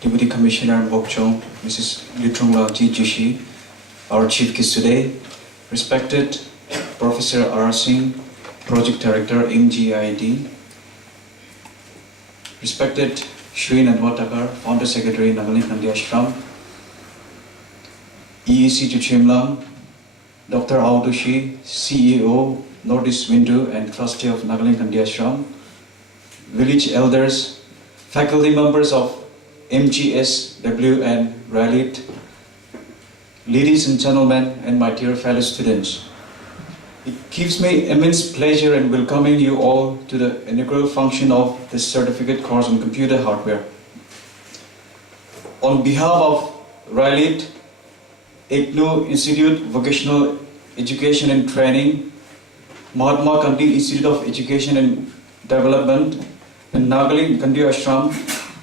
Deputy Commissioner Bokchong, Mrs. Litrungla G. Jishi, our Chief Guest today, respected Professor R. Singh, Project Director MGID, respected Shri Nadwa Takar, Founder Secretary Nagaland Kandi Ashram, EEC Chuchimlang, Dr. Audushi, CEO, Northeast Window and Trustee of Nagaland Kandi Ashram, village elders, faculty members of MGSW and RALIT, ladies and gentlemen, and my dear fellow students. It gives me immense pleasure in welcoming you all to the inaugural function of this certificate course on computer hardware. On behalf of RALIT, IGNOU Institute Vocational Education and Training, Mahatma Gandhi Institute of Education and Development, and Nagaland Kandi Ashram,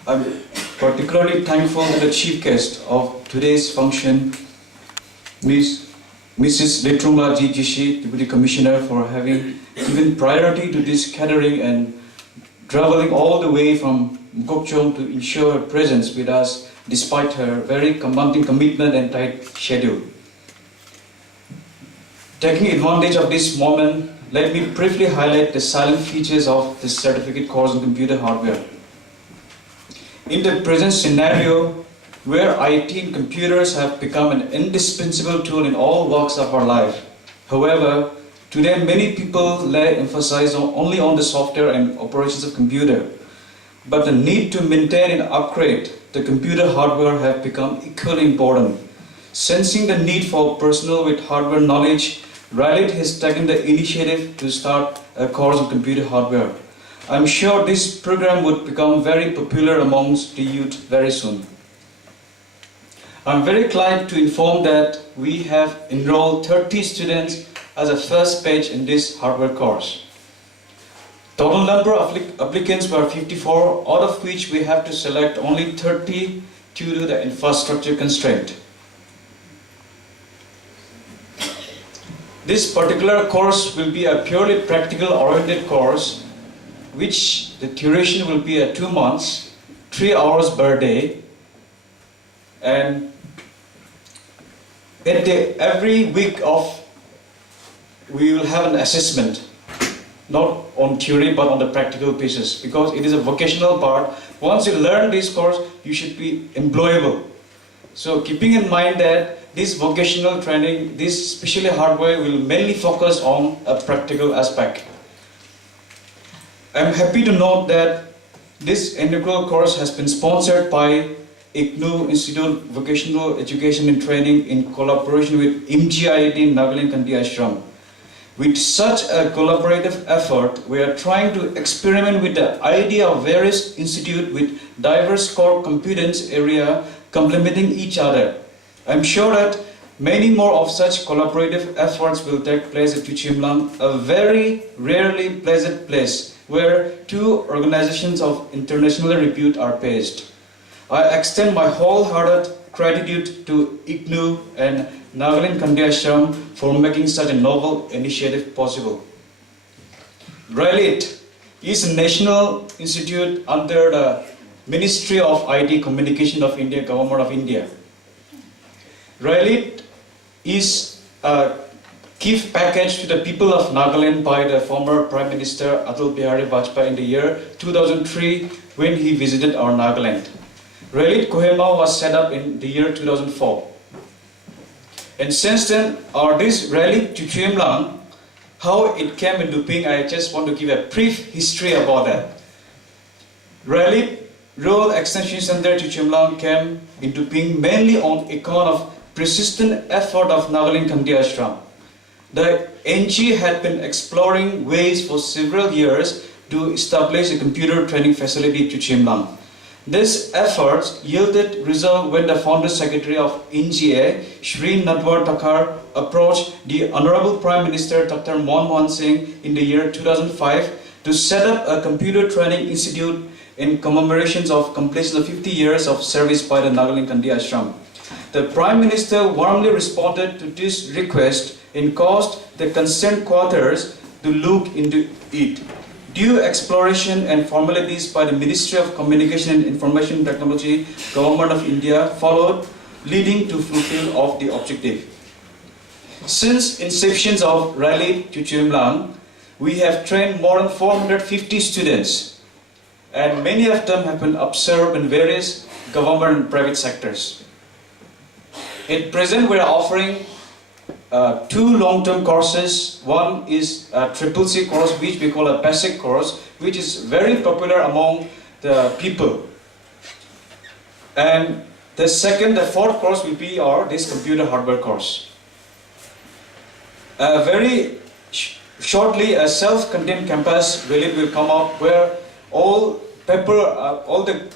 I'm particularly thankful to the chief guest of today's function, Mrs. Litrungla G. Jishi, Deputy Commissioner, for having given priority to this catering and traveling all the way from Mukokchung to ensure her presence with us despite her very commanding commitment and tight schedule. Taking advantage of this moment, let me briefly highlight the silent features of this certificate course on computer hardware. In the present scenario, where IT and computers have become an indispensable tool in all walks of our life, however, today many people lay emphasis only on the software and operations of computer, but the need to maintain and upgrade the computer hardware have become equally important. Sensing the need for personnel with hardware knowledge, RALIT has taken the initiative to start a course on computer hardware. I'm sure this program would become very popular amongst the youth very soon. I'm very glad to inform that we have enrolled 30 students as a first batch in this hardware course. Total number of applicants were 54, out of which we have to select only 30 due to the infrastructure constraint. This particular course will be a purely practical oriented course, which the duration will be 2 months, 3 hours per day, and every week we will have an assessment, not on theory but on the practical basis, because it is a vocational part. Once you learn this course, you should be employable. So keeping in mind that this vocational training, this especially hardware, will mainly focus on a practical aspect. I'm happy to note that this inaugural course has been sponsored by IGNOU Institute Vocational Education and Training in collaboration with MGID Nagaland Kandi Ashram. With such a collaborative effort, we are trying to experiment with the idea of various institutes with diverse core competence area complementing each other. I'm sure that many more of such collaborative efforts will take place at Chuchimlang, a very rarely pleasant place where two organizations of international repute are based. I extend my wholehearted gratitude to IGNOU and Nagaland Kandi Ashram for making such a novel initiative possible. RALIT is a national institute under the Ministry of IT Communication of India, Government of India. RALIT is a gift package to the people of Nagaland by the former Prime Minister Atal Bihari Vajpayee in the year 2003 when he visited our Nagaland. RALIT Kohima was set up in the year 2004. And since then, this RALIT Chuchimlang, how it came into being, I just want to give a brief history about that. RALIT Rural Extension Center Chuchimlang came into being mainly on account of persistent effort of Nagaland Kandi Ashram. The NG had been exploring ways for several years to establish a computer training facility to Chuchimlang. This effort yielded result when the founder secretary of NGA, Shri Nadwa Takar, approached the Honorable Prime Minister Dr. Manmohan Singh in the year 2005 to set up a computer training institute in commemorations of completion of 50 years of service by the Nagaland Kandi Ashram. The Prime Minister warmly responded to this request and caused the concerned quarters to look into it. due exploration and formalities by the Ministry of Communication and Information Technology, Government of India followed, leading to fulfill of the objective. Since inception of Rally Chuchuimlang, we have trained more than 450 students, and many of them have been observed in various government and private sectors. At present, we are offering two long-term courses. One is a CCC course, which we call a basic course, which is very popular among the people. And the fourth course will be this computer hardware course. Very shortly, a self-contained campus will come up where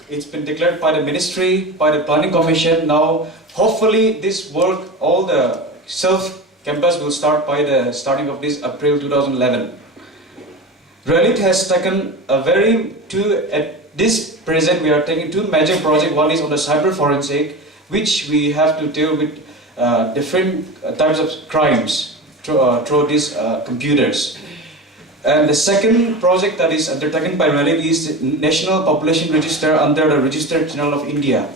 it's been declared by the ministry, by the planning commission. Now, hopefully, this work, all the self-campus will start by the starting of this April 2011. Rallit has taken at this present we are taking two major projects. One is on the cyber forensic, which we have to deal with different types of crimes through these computers. And the second project that is undertaken by Rallit is National Population Register under the Register General of India.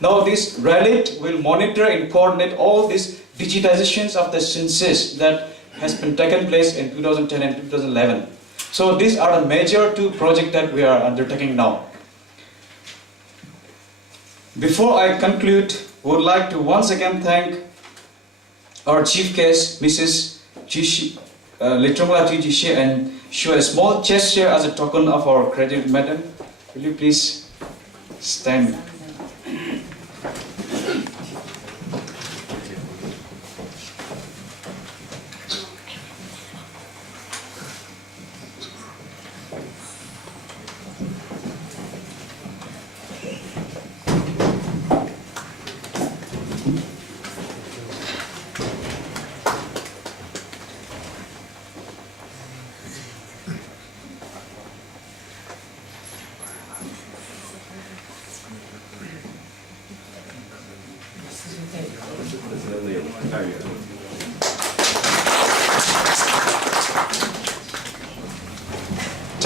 Now this Rallit will monitor and coordinate all these digitizations of the census that has been taken place in 2010 and 2011. So these are the major two projects that we are undertaking now. Before I conclude, I would like to once again thank our chief guest, Mrs. Litrongla Jishi, and show a small gesture as a token of our gratitude. Madam, will you please stand?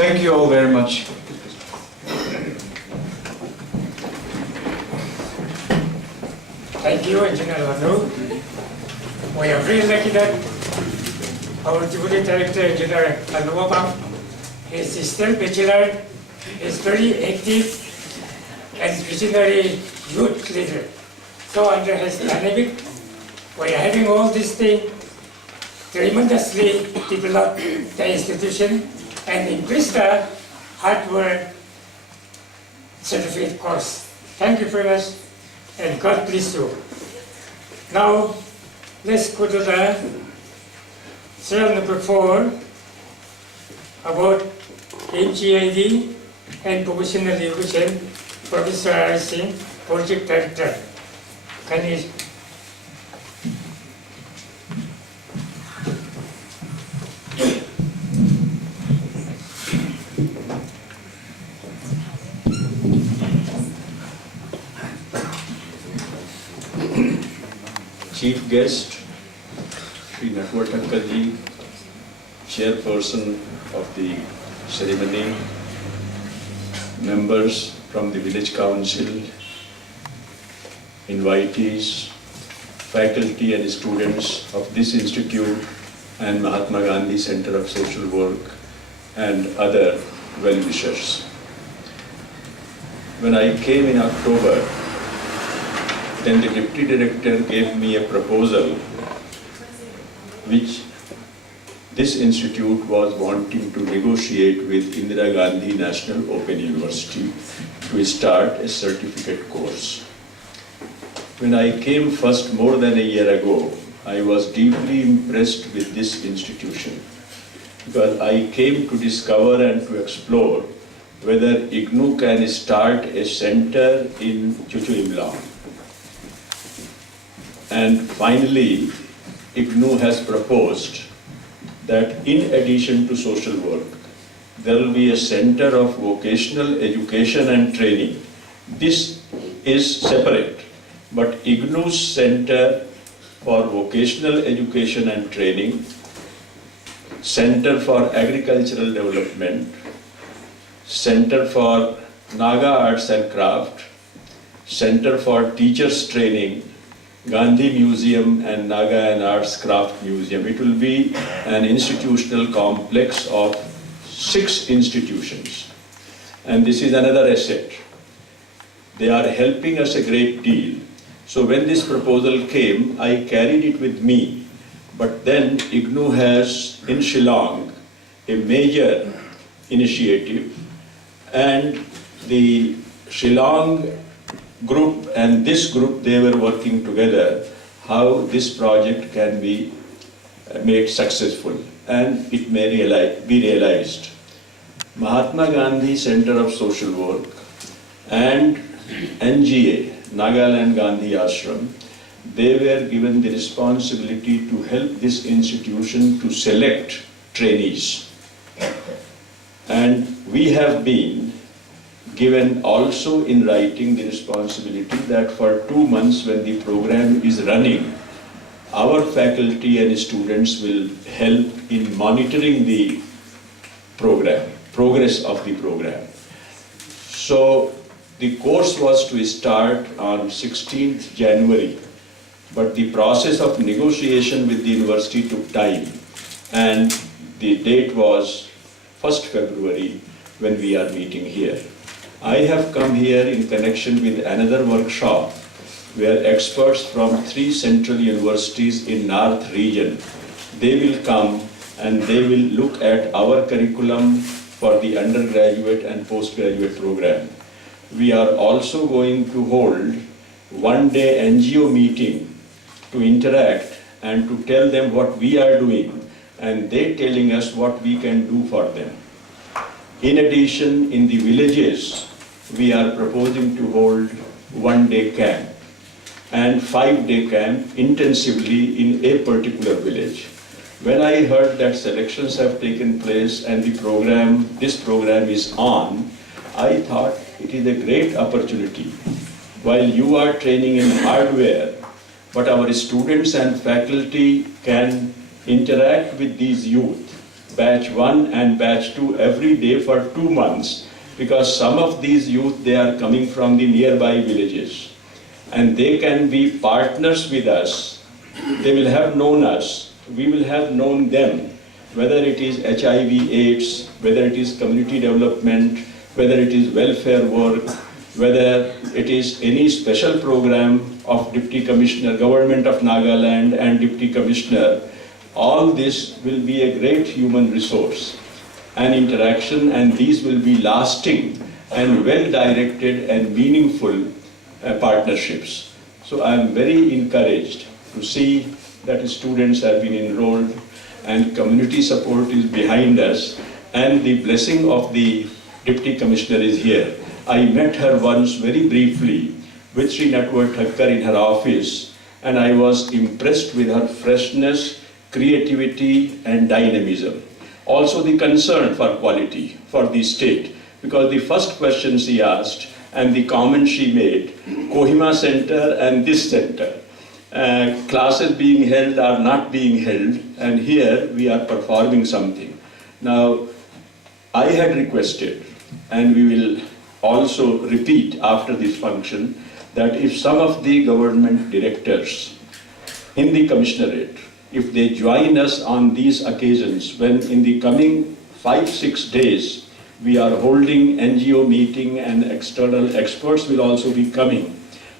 Thank you all very much. Thank you, Engineer Lanu. We are very lucky that our Deputy Director, Engineer Lanu, is still bachelor, is very active and visionary youth leader. So under his dynamic, we are having all these things tremendously develop the institution and increase the hardware certificate course. Thank you very much, and God bless you. Now, let's go to the serial number 4 about MGID and Vocational Education, Professor R. Singh, Project Director. Can you Chief guest, Sri Natwar Thakkar ji, chairperson of the ceremony, members from the village council, invitees, faculty and students of this institute and Mahatma Gandhi Center of Social Work and other well-wishers. When I came in October, then the Deputy Director gave me a proposal which this institute was wanting to negotiate with Indira Gandhi National Open University to start a certificate course. When I came first more than a year ago, I was deeply impressed with this institution because I came to discover and to explore whether IGNOU can start a center in Chuchuimlang. And finally, IGNOU has proposed that in addition to social work, there will be a center of vocational education and training. This is separate, but IGNOU's Center for Vocational Education and Training, Center for Agricultural Development, Center for Naga Arts and Craft, Center for Teachers Training, Gandhi Museum and Naga and Arts Craft Museum. It will be an institutional complex of 6 institutions. And this is another asset. They are helping us a great deal. So when this proposal came, I carried it with me. But then IGNOU has in Shillong a major initiative, and the Shillong group and this group, they were working together how this project can be made successful, and it may be realized. Mahatma Gandhi Center of Social Work and NGA, Nagaland Gandhi Ashram, they were given the responsibility to help this institution to select trainees. And we have been given also in writing the responsibility that for 2 months when the program is running, our faculty and students will help in monitoring the program, progress of the program. So the course was to start on 16th January, but the process of negotiation with the university took time, and the date was 1st February when we are meeting here. I have come here in connection with another workshop where experts from 3 central universities in North region, they will come and they will look at our curriculum for the undergraduate and postgraduate program. We are also going to hold one-day NGO meeting to interact and to tell them what we are doing, and they telling us what we can do for them. In addition, in the villages, we are proposing to hold one-day camp and 5-day camp intensively in a particular village. When I heard that selections have taken place and this program is on, I thought it is a great opportunity. While you are training in hardware, but our students and faculty can interact with these youth, batch 1 and batch 2 every day for 2 months, because some of these youth, they are coming from the nearby villages, and they can be partners with us. They will have known us, we will have known them, whether it is HIV/AIDS, whether it is community development, whether it is welfare work, whether it is any special program of Deputy Commissioner, Government of Nagaland and Deputy Commissioner. All this will be a great human resource and interaction, and these will be lasting and well-directed and meaningful partnerships. So I am very encouraged to see that students have been enrolled and community support is behind us, and the blessing of the Deputy Commissioner is here. I met her once very briefly with Sri Natwar Thakkar in her office, and I was impressed with her freshness, creativity and dynamism. Also the concern for quality for the state, because the first question she asked and the comment she made, Kohima Center and this center, classes being held are not being held, and here we are performing something. Now, I had requested, and we will also repeat after this function, that if some of the government directors in the commissionerate, if they join us on these occasions, when in the coming 5-6 days we are holding NGO meeting and external experts will also be coming,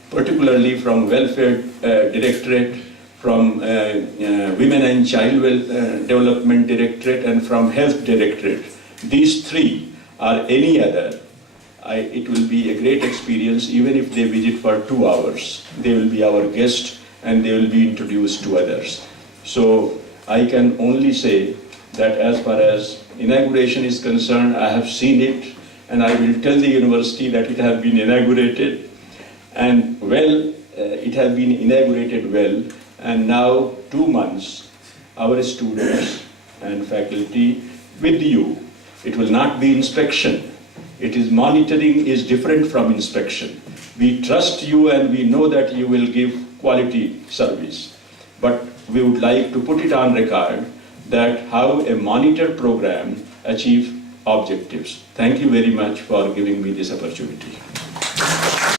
particularly from Welfare Directorate, from Women and Child Development Directorate, and from Health Directorate. These 3 or any other, it will be a great experience. Even if they visit for 2 hours, they will be our guests and they will be introduced to others. So I can only say that as far as inauguration is concerned, I have seen it, and I will tell the university that it has been inaugurated, and well, it has been inaugurated well, and now 2 months, our students and faculty with you. It will not be inspection. It is monitoring is different from inspection. We trust you and we know that you will give quality service. But we would like to put it on record that how a monitor program achieve objectives. Thank you very much for giving me this opportunity.